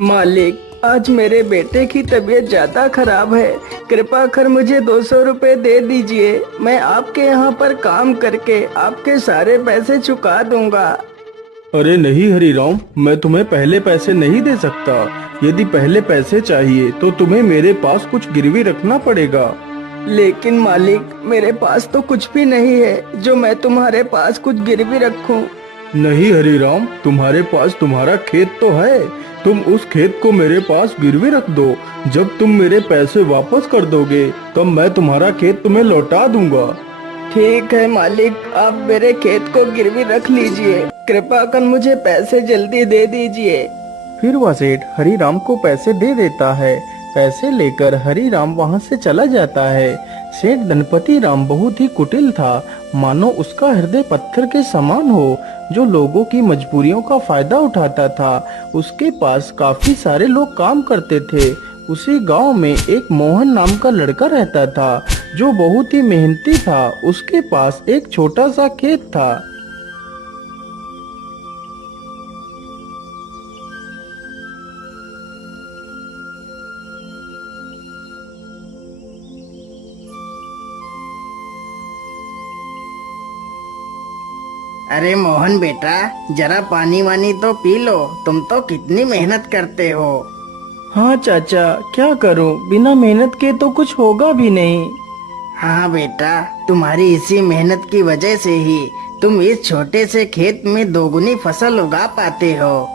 मालिक, आज मेरे बेटे की तबीयत ज्यादा खराब है। कृपा कर मुझे 200 रुपए दे दीजिए। मैं आपके यहाँ पर काम करके आपके सारे पैसे चुका दूंगा। अरे नहीं हरीराम, मैं तुम्हें पहले पैसे नहीं दे सकता। यदि पहले पैसे चाहिए तो तुम्हें मेरे पास कुछ गिरवी रखना पड़ेगा। लेकिन मालिक, मेरे पास तो कुछ भी नहीं है जो मैं तुम्हारे पास कुछ गिरवी रखूं। नहीं हरीराम, तुम्हारे पास तुम्हारा खेत तो है। तुम उस खेत को मेरे पास गिरवी रख दो। जब तुम मेरे पैसे वापस कर दोगे तब मैं तुम्हारा खेत तुम्हें लौटा दूंगा। ठीक है मालिक, आप मेरे खेत को गिरवी रख लीजिए। कृपा कर मुझे पैसे जल्दी दे दीजिए। फिर वह सेठ हरीराम को पैसे दे देता है। पैसे लेकर हरीराम वहां से चला जाता है। सेठ धनपति राम बहुत ही कुटिल था, मानो उसका हृदय पत्थर के समान हो, जो लोगों की मजबूरियों का फायदा उठाता था। उसके पास काफी सारे लोग काम करते थे। उसी गांव में एक मोहन नाम का लड़का रहता था, जो बहुत ही मेहनती था। उसके पास एक छोटा सा खेत था। अरे मोहन बेटा, जरा पानी वानी तो पी लो। तुम तो कितनी मेहनत करते हो। हाँ चाचा, क्या करूं, बिना मेहनत के तो कुछ होगा भी नहीं। हाँ बेटा, तुम्हारी इसी मेहनत की वजह से ही तुम इस छोटे से खेत में दोगुनी फसल उगा पाते हो।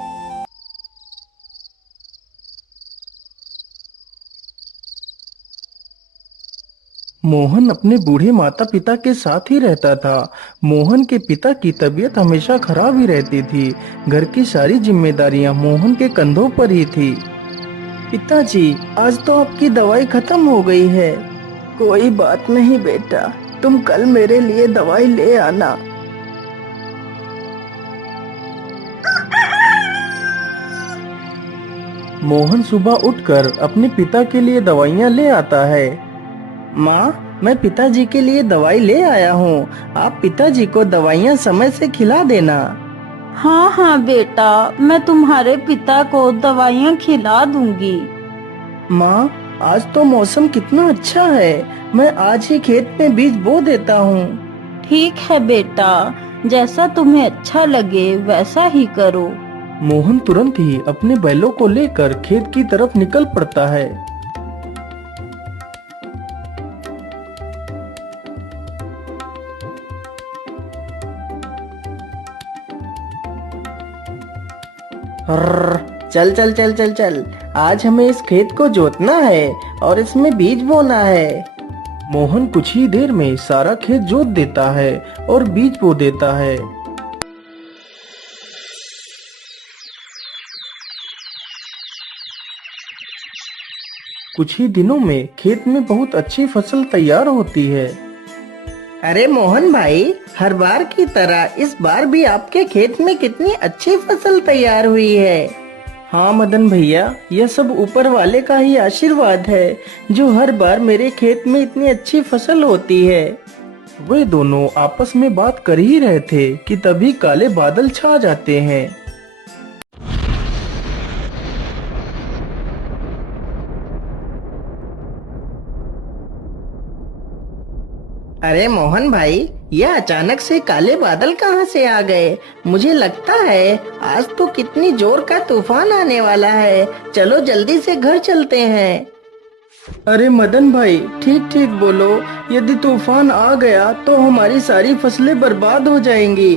मोहन अपने बूढ़े माता पिता के साथ ही रहता था। मोहन के पिता की तबीयत हमेशा खराब ही रहती थी। घर की सारी जिम्मेदारियां मोहन के कंधों पर ही थी। पिताजी, आज तो आपकी दवाई खत्म हो गई है। कोई बात नहीं बेटा, तुम कल मेरे लिए दवाई ले आना। मोहन सुबह उठकर अपने पिता के लिए दवाइयां ले आता है। माँ, मैं पिताजी के लिए दवाई ले आया हूँ। आप पिताजी को दवाइयाँ समय से खिला देना। हाँ हाँ बेटा, मैं तुम्हारे पिता को दवाइयाँ खिला दूंगी। माँ, आज तो मौसम कितना अच्छा है। मैं आज ही खेत में बीज बो देता हूँ। ठीक है बेटा, जैसा तुम्हें अच्छा लगे वैसा ही करो। मोहन तुरंत ही अपने बैलों को लेकर खेत की तरफ निकल पड़ता है। हर्र, चल चल चल चल चल, आज हमें इस खेत को जोतना है और इसमें बीज बोना है। मोहन कुछ ही देर में सारा खेत जोत देता है और बीज बो देता है। कुछ ही दिनों में खेत में बहुत अच्छी फसल तैयार होती है। अरे मोहन भाई, हर बार की तरह इस बार भी आपके खेत में कितनी अच्छी फसल तैयार हुई है। हाँ मदन भैया, यह सब ऊपर वाले का ही आशीर्वाद है, जो हर बार मेरे खेत में इतनी अच्छी फसल होती है। वे दोनों आपस में बात कर ही रहे थे कि तभी काले बादल छा जाते हैं। अरे मोहन भाई, यह अचानक से काले बादल कहाँ से आ गए? मुझे लगता है आज तो कितनी जोर का तूफान आने वाला है। चलो जल्दी से घर चलते हैं। अरे मदन भाई, ठीक ठीक बोलो। यदि तूफान आ गया तो हमारी सारी फसलें बर्बाद हो जाएंगी।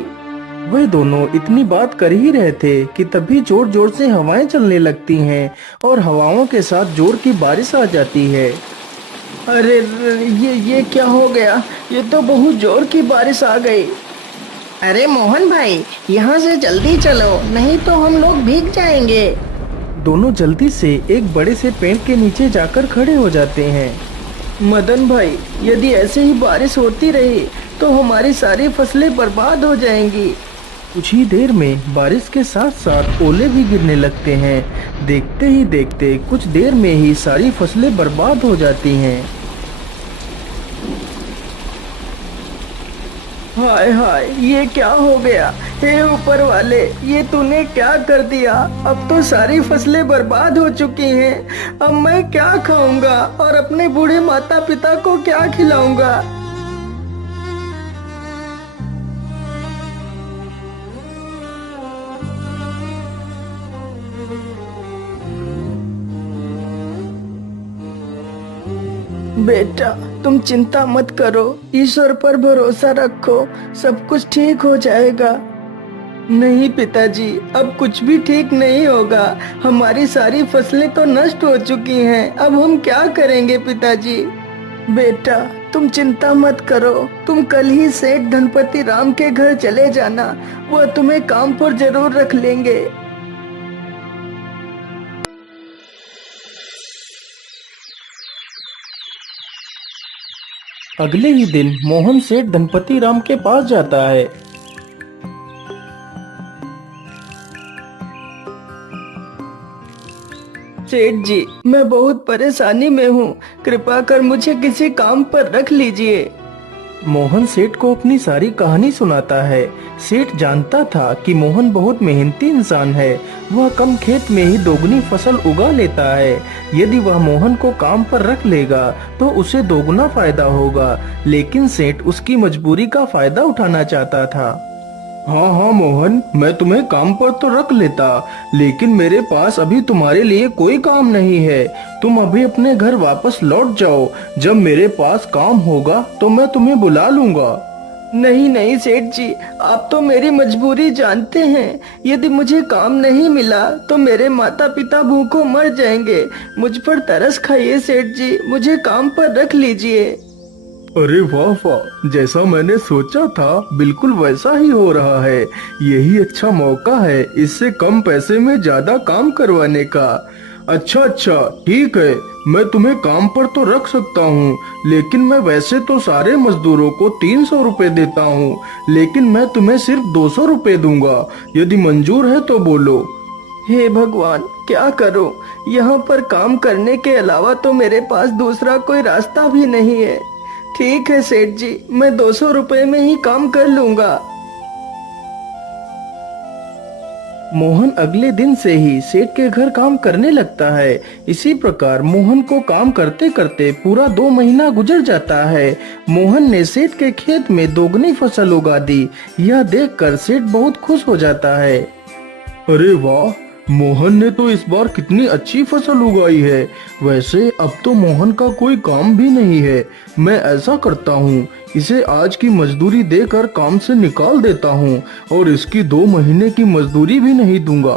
वे दोनों इतनी बात कर ही रहे थे कि तभी जोर जोर से हवाएं चलने लगती हैं और हवाओं के साथ जोर की बारिश आ जाती है। अरे ये क्या हो गया? ये तो बहुत जोर की बारिश आ गई। अरे मोहन भाई, यहाँ से जल्दी चलो, नहीं तो हम लोग भीग जाएंगे। दोनों जल्दी से एक बड़े से पेड़ के नीचे जाकर खड़े हो जाते हैं। मदन भाई, यदि ऐसे ही बारिश होती रही तो हमारी सारी फसलें बर्बाद हो जाएंगी। कुछ ही देर में बारिश के साथ साथ ओले भी गिरने लगते हैं। देखते ही देखते कुछ देर में ही सारी फसलें बर्बाद हो जाती हैं। हाय हाय, ये क्या हो गया? हे ऊपर वाले, ये तूने क्या कर दिया? अब तो सारी फसलें बर्बाद हो चुकी हैं। अब मैं क्या खाऊंगा और अपने बूढ़े माता पिता को क्या खिलाऊंगा? बेटा, तुम चिंता मत करो, ईश्वर पर भरोसा रखो, सब कुछ ठीक हो जाएगा। नहीं पिताजी, अब कुछ भी ठीक नहीं होगा। हमारी सारी फसलें तो नष्ट हो चुकी हैं। अब हम क्या करेंगे पिताजी? बेटा, तुम चिंता मत करो। तुम कल ही सेठ धनपति राम के घर चले जाना। वह तुम्हें काम पर जरूर रख लेंगे। अगले ही दिन मोहन सेठ धनपति राम के पास जाता है। सेठ जी, मैं बहुत परेशानी में हूँ। कृपा कर मुझे किसी काम पर रख लीजिए। मोहन सेठ को अपनी सारी कहानी सुनाता है। सेठ जानता था कि मोहन बहुत मेहनती इंसान है। वह कम खेत में ही दोगुनी फसल उगा लेता है। यदि वह मोहन को काम पर रख लेगा तो उसे दोगुना फायदा होगा। लेकिन सेठ उसकी मजबूरी का फायदा उठाना चाहता था। हाँ हाँ मोहन, मैं तुम्हें काम पर तो रख लेता, लेकिन मेरे पास अभी तुम्हारे लिए कोई काम नहीं है। तुम अभी अपने घर वापस लौट जाओ। जब मेरे पास काम होगा तो मैं तुम्हें बुला लूंगा। नहीं नहीं सेठ जी, आप तो मेरी मजबूरी जानते हैं। यदि मुझे काम नहीं मिला तो मेरे माता पिता भूखों मर जाएंगे। मुझ पर तरस खाइए सेठ जी, मुझे काम पर रख लीजिए। अरे वाह वाह, जैसा मैंने सोचा था बिल्कुल वैसा ही हो रहा है। यही अच्छा मौका है इससे कम पैसे में ज्यादा काम करवाने का। अच्छा अच्छा, ठीक है, मैं तुम्हें काम पर तो रख सकता हूँ, लेकिन मैं वैसे तो सारे मजदूरों को 300 रुपए देता हूँ, लेकिन मैं तुम्हें सिर्फ 200 रुपए दूंगा। यदि मंजूर है तो बोलो। हे भगवान, क्या करूं? यहाँ पर काम करने के अलावा तो मेरे पास दूसरा कोई रास्ता भी नहीं है। ठीक है सेठ जी, मैं 200 रुपए में ही काम कर लूंगा। मोहन अगले दिन से ही सेठ के घर काम करने लगता है। इसी प्रकार मोहन को काम करते करते पूरा 2 महीना गुजर जाता है। मोहन ने सेठ के खेत में दोगुनी फसल उगा दी। यह देखकर सेठ बहुत खुश हो जाता है। अरे वाह, मोहन ने तो इस बार कितनी अच्छी फसल उगाई है। वैसे अब तो मोहन का कोई काम भी नहीं है। मैं ऐसा करता हूँ, इसे आज की मजदूरी देकर काम से निकाल देता हूँ और इसकी 2 महीने की मजदूरी भी नहीं दूंगा।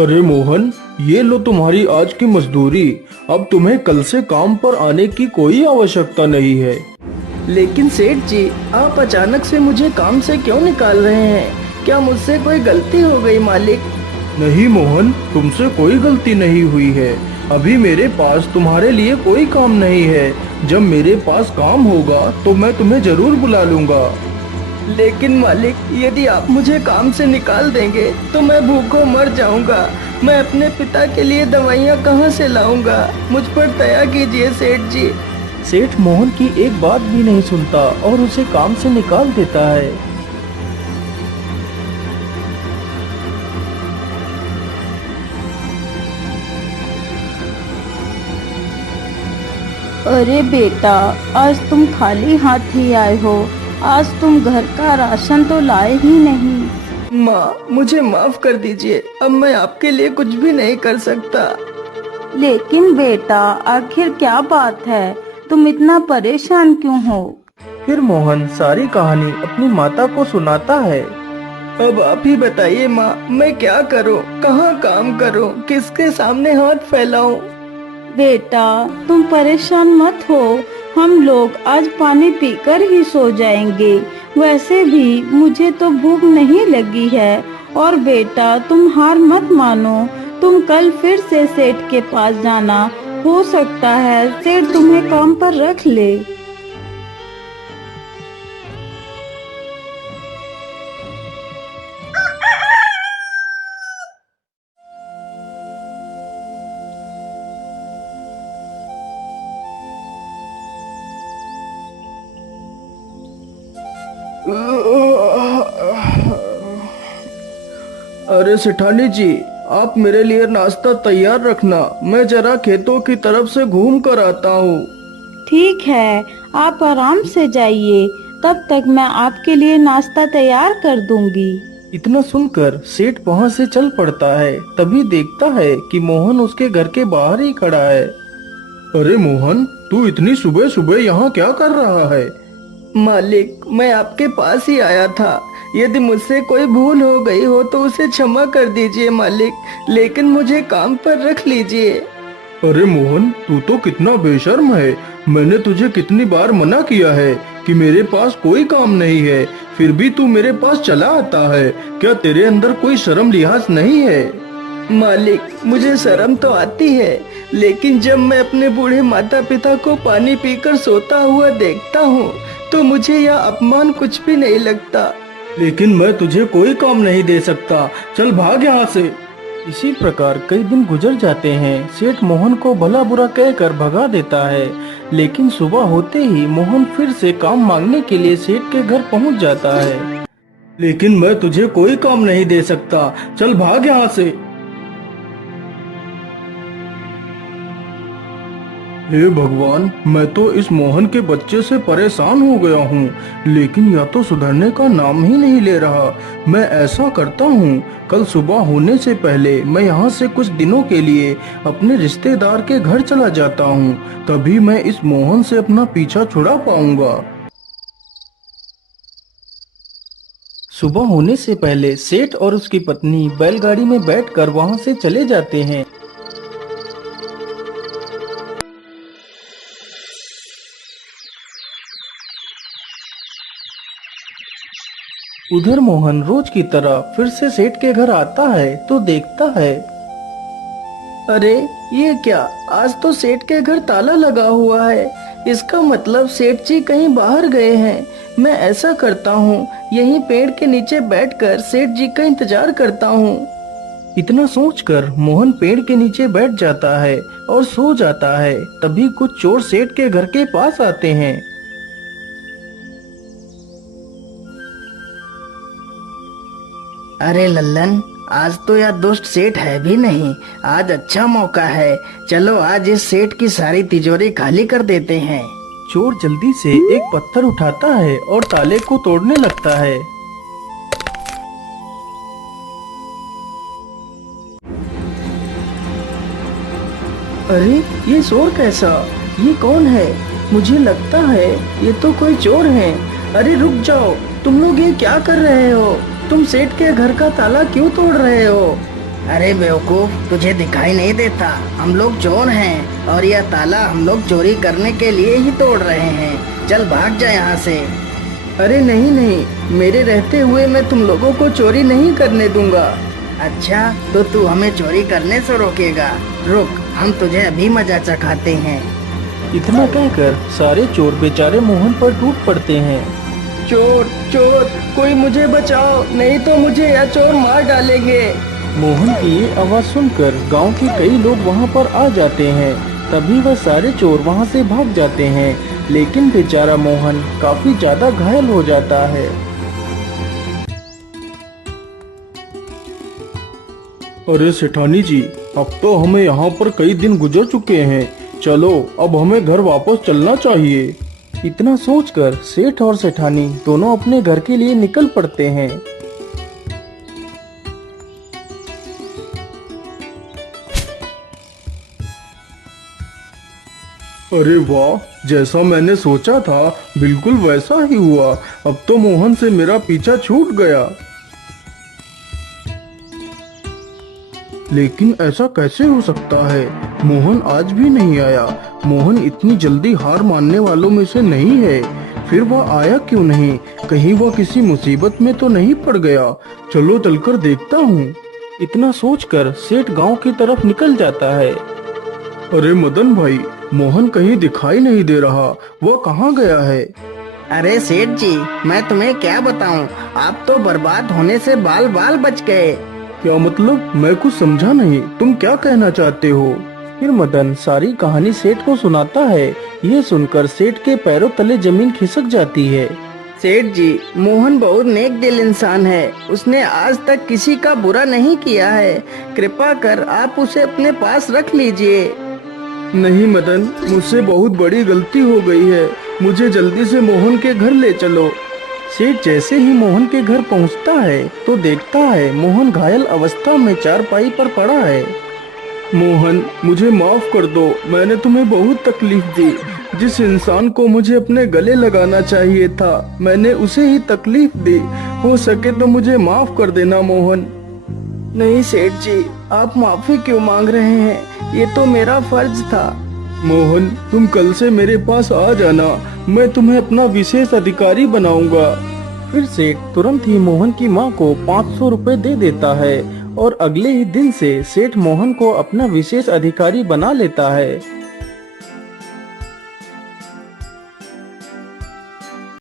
अरे मोहन, ये लो तुम्हारी आज की मजदूरी। अब तुम्हें कल से काम पर आने की कोई आवश्यकता नहीं है। लेकिन सेठ जी, आप अचानक से मुझे काम से क्यों निकाल रहे हैं? क्या मुझसे कोई गलती हो गई मालिक? नहीं मोहन, तुमसे कोई गलती नहीं हुई है। अभी मेरे पास तुम्हारे लिए कोई काम नहीं है। जब मेरे पास काम होगा तो मैं तुम्हें जरूर बुला लूंगा। लेकिन मालिक, यदि आप मुझे काम से निकाल देंगे तो मैं भूखों मर जाऊंगा। मैं अपने पिता के लिए दवाइयाँ कहाँ से लाऊंगा? मुझ पर दया कीजिए सेठ जी। सेठ मोहन की एक बात भी नहीं सुनता और उसे काम से निकाल देता है। अरे बेटा, आज तुम खाली हाथ ही आए हो। आज तुम घर का राशन तो लाए ही नहीं। माँ, मुझे माफ कर दीजिए। अब मैं आपके लिए कुछ भी नहीं कर सकता। लेकिन बेटा, आखिर क्या बात है? तुम इतना परेशान क्यों हो? फिर मोहन सारी कहानी अपनी माता को सुनाता है। अब आप ही बताइए माँ, मैं क्या करूँ? कहाँ काम करूँ? किसके सामने हाथ फैलाऊं? बेटा, तुम परेशान मत हो। हम लोग आज पानी पीकर ही सो जाएंगे। वैसे भी मुझे तो भूख नहीं लगी है। और बेटा, तुम हार मत मानो। तुम कल फिर से सेठ के पास जाना। हो सकता है सेठ तुम्हें काम पर रख ले। अरे सेठानी जी, आप मेरे लिए नाश्ता तैयार रखना, मैं जरा खेतों की तरफ से घूम कर आता हूँ। ठीक है, आप आराम से जाइए, तब तक मैं आपके लिए नाश्ता तैयार कर दूंगी। इतना सुनकर सेठ वहाँ से चल पड़ता है। तभी देखता है कि मोहन उसके घर के बाहर ही खड़ा है। अरे मोहन, तू इतनी सुबह सुबह यहाँ क्या कर रहा है? मालिक, मैं आपके पास ही आया था। यदि मुझसे कोई भूल हो गई हो तो उसे क्षमा कर दीजिए मालिक, लेकिन मुझे काम पर रख लीजिए। अरे मोहन, तू तो कितना बेशर्म है। मैंने तुझे कितनी बार मना किया है कि मेरे पास कोई काम नहीं है, फिर भी तू मेरे पास चला आता है। क्या तेरे अंदर कोई शर्म लिहाज नहीं है? मालिक, मुझे शर्म तो आती है, लेकिन जब मैं अपने बूढ़े माता पिता को पानी पीकर सोता हुआ देखता हूँ तो मुझे यह अपमान कुछ भी नहीं लगता। लेकिन मैं तुझे कोई काम नहीं दे सकता, चल भाग यहाँ से। इसी प्रकार कई दिन गुजर जाते हैं। सेठ मोहन को भला बुरा कहकर भगा देता है, लेकिन सुबह होते ही मोहन फिर से काम मांगने के लिए सेठ के घर पहुंच जाता है। लेकिन मैं तुझे कोई काम नहीं दे सकता, चल भाग यहाँ से। हे भगवान, मैं तो इस मोहन के बच्चे से परेशान हो गया हूँ, लेकिन यह तो सुधरने का नाम ही नहीं ले रहा। मैं ऐसा करता हूँ, कल सुबह होने से पहले मैं यहाँ से कुछ दिनों के लिए अपने रिश्तेदार के घर चला जाता हूँ, तभी मैं इस मोहन से अपना पीछा छुड़ा पाऊंगा। सुबह होने से पहले सेठ और उसकी पत्नी बैलगाड़ी में बैठकर वहाँ से चले जाते हैं। उधर मोहन रोज की तरह फिर से सेठ के घर आता है तो देखता है, अरे ये क्या, आज तो सेठ के घर ताला लगा हुआ है। इसका मतलब सेठ जी कहीं बाहर गए हैं। मैं ऐसा करता हूँ, यहीं पेड़ के नीचे बैठकर सेठ जी का इंतजार करता हूँ। इतना सोचकर मोहन पेड़ के नीचे बैठ जाता है और सो जाता है। तभी कुछ चोर सेठ के घर के पास आते हैं। अरे लल्लन, आज तो यह दुष्ट सेठ है भी नहीं। आज अच्छा मौका है, चलो आज इस सेठ की सारी तिजोरी खाली कर देते हैं। चोर जल्दी से एक पत्थर उठाता है और ताले को तोड़ने लगता है। अरे ये शोर कैसा, ये कौन है? मुझे लगता है ये तो कोई चोर है। अरे रुक जाओ, तुम लोग ये क्या कर रहे हो? तुम सेठ के घर का ताला क्यों तोड़ रहे हो? अरे बेवकूफ, तुझे दिखाई नहीं देता? हम लोग चोर हैं और यह ताला हम लोग चोरी करने के लिए ही तोड़ रहे हैं। चल भाग जा यहाँ से। अरे नहीं नहीं, मेरे रहते हुए मैं तुम लोगों को चोरी नहीं करने दूंगा। अच्छा, तो तू हमें चोरी करने से रोकेगा? रुक, हम तुझे अभी मजा चखाते हैं। इतना कहकर सारे चोर बेचारे मोहन पर टूट पड़ते हैं। चोर चोर, कोई मुझे बचाओ, नहीं तो मुझे यह चोर मार डालेंगे। मोहन की ये आवाज सुनकर गांव के कई लोग वहां पर आ जाते हैं। तभी वह सारे चोर वहां से भाग जाते हैं, लेकिन बेचारा मोहन काफी ज्यादा घायल हो जाता है। अरे सेठानी जी, अब तो हमें यहाँ पर कई दिन गुजर चुके हैं, चलो अब हमें घर वापस चलना चाहिए। इतना सोचकर सेठ और सेठानी दोनों अपने घर के लिए निकल पड़ते हैं। अरे वाह, जैसा मैंने सोचा था बिल्कुल वैसा ही हुआ। अब तो मोहन से मेरा पीछा छूट गया। लेकिन ऐसा कैसे हो सकता है? मोहन आज भी नहीं आया। मोहन इतनी जल्दी हार मानने वालों में से नहीं है। फिर वह आया क्यों नहीं? कहीं वह किसी मुसीबत में तो नहीं पड़ गया? चलो चलकर देखता हूँ। इतना सोचकर सेठ गांव की तरफ निकल जाता है। अरे मदन भाई, मोहन कहीं दिखाई नहीं दे रहा, वह कहाँ गया है? अरे सेठ जी, मैं तुम्हें क्या बताऊं, आप तो बर्बाद होने से बाल बाल बच गए। क्या मतलब? मैं कुछ समझा नहीं, तुम क्या कहना चाहते हो? फिर मदन सारी कहानी सेठ को सुनाता है। ये सुनकर सेठ के पैरों तले जमीन खिसक जाती है। सेठ जी, मोहन बहुत नेक दिल इंसान है। उसने आज तक किसी का बुरा नहीं किया है। कृपा कर आप उसे अपने पास रख लीजिए। नहीं मदन, मुझसे बहुत बड़ी गलती हो गई है। मुझे जल्दी से मोहन के घर ले चलो। सेठ जैसे ही मोहन के घर पहुंचता है तो देखता है मोहन घायल अवस्था में चारपाई पर पड़ा है। मोहन, मुझे माफ कर दो, मैंने तुम्हें बहुत तकलीफ दी। जिस इंसान को मुझे अपने गले लगाना चाहिए था, मैंने उसे ही तकलीफ दी। हो सके तो मुझे माफ कर देना मोहन। नहीं सेठ जी, आप माफी क्यों मांग रहे हैं? ये तो मेरा फर्ज था। मोहन, तुम कल से मेरे पास आ जाना, मैं तुम्हें अपना विशेष अधिकारी बनाऊंगा। फिर सेठ तुरंत ही मोहन की माँ को 500 रुपए दे देता है और अगले ही दिन से सेठ मोहन को अपना विशेष अधिकारी बना लेता है।